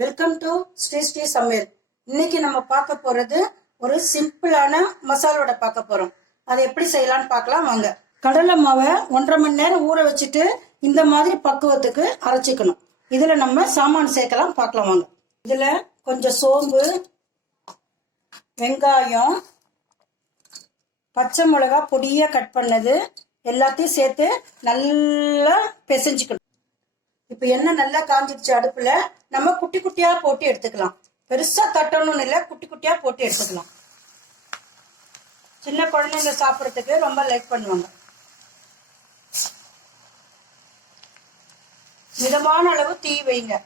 Welcome to Sri சமையல். இன்னைக்கு நம்ம பார்க்க போறது ஒரு சிம்பிளான மசாலா வடை பார்க்க போறோம். அதை எப்படி செய்யலாம்னு பார்க்கலாம் வாங்க. கடலை மாவை 1.5 மணி நேரம் ஊற வச்சுட்டு இந்த மாதிரி பக்குவத்துக்கு அரைச்சிக்கணும். இதுல நம்ம சாமான் சேர்க்கலாம், பார்க்கலாம் வாங்க. இதுல கொஞ்சம் சோம்பு, வெங்காயம், பச்சை மிளகா பொடியா கட் பண்ணது எல்லாத்தையும் சேர்த்து நல்லா பிசைஞ்சுக்கணும். இப்ப எண்ணெய் நல்லா காஞ்சிடுச்சு. அடுப்புல நம்ம குட்டி குட்டியா போட்டு எடுத்துக்கலாம். பெருசா தட்டணும்னு இல்லை, குட்டி குட்டியா போட்டு எடுத்துக்கலாம். சின்ன குழந்தைங்க சாப்பிட்றதுக்கு ரொம்ப லைக் பண்ணுவாங்க. மிதமான அளவு தீ வைங்க.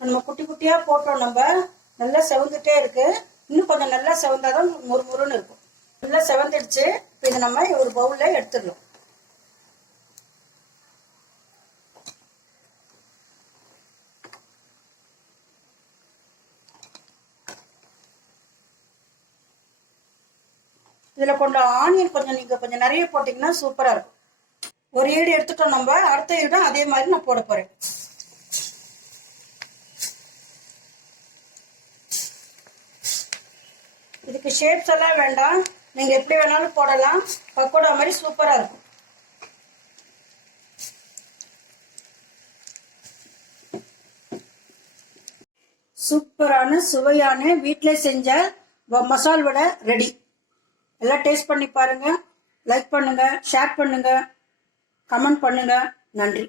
நம்ம குட்டி குட்டியா போட்டோம். நம்ம நல்லா செவந்துட்டே இருக்கு. இன்னும் கொஞ்சம் நல்லா செவந்தாதான் முறுமுறுன்னு இருக்கும். நல்லா செவந்துடுச்சு. இதை நம்ம ஒரு பவுல்ல எடுத்துடலாம். இதுல கொஞ்சம் ஆனியன் நீங்க கொஞ்சம் நிறைய போட்டீங்கன்னா சூப்பரா இருக்கும். ஒரு ஈடு எடுத்துட்டோம். நம்ம அடுத்த ஈடும் அதே மாதிரி நான் போட போறேன். இதுக்கு ஷேப்ஸ் எல்லாம் வேண்டாம், நீங்க எப்படி வேணாலும் போடலாம். பக்கோடா மாதிரி சூப்பரா இருக்கும். சூப்பரான சுவையான வீட்டிலே செஞ்ச மசால் வடை ரெடி. எல்லாம் டேஸ்ட் பண்ணி பாருங்க. லைக் பண்ணுங்க, ஷேர் பண்ணுங்க, கமெண்ட் பண்ணுங்க. நன்றி.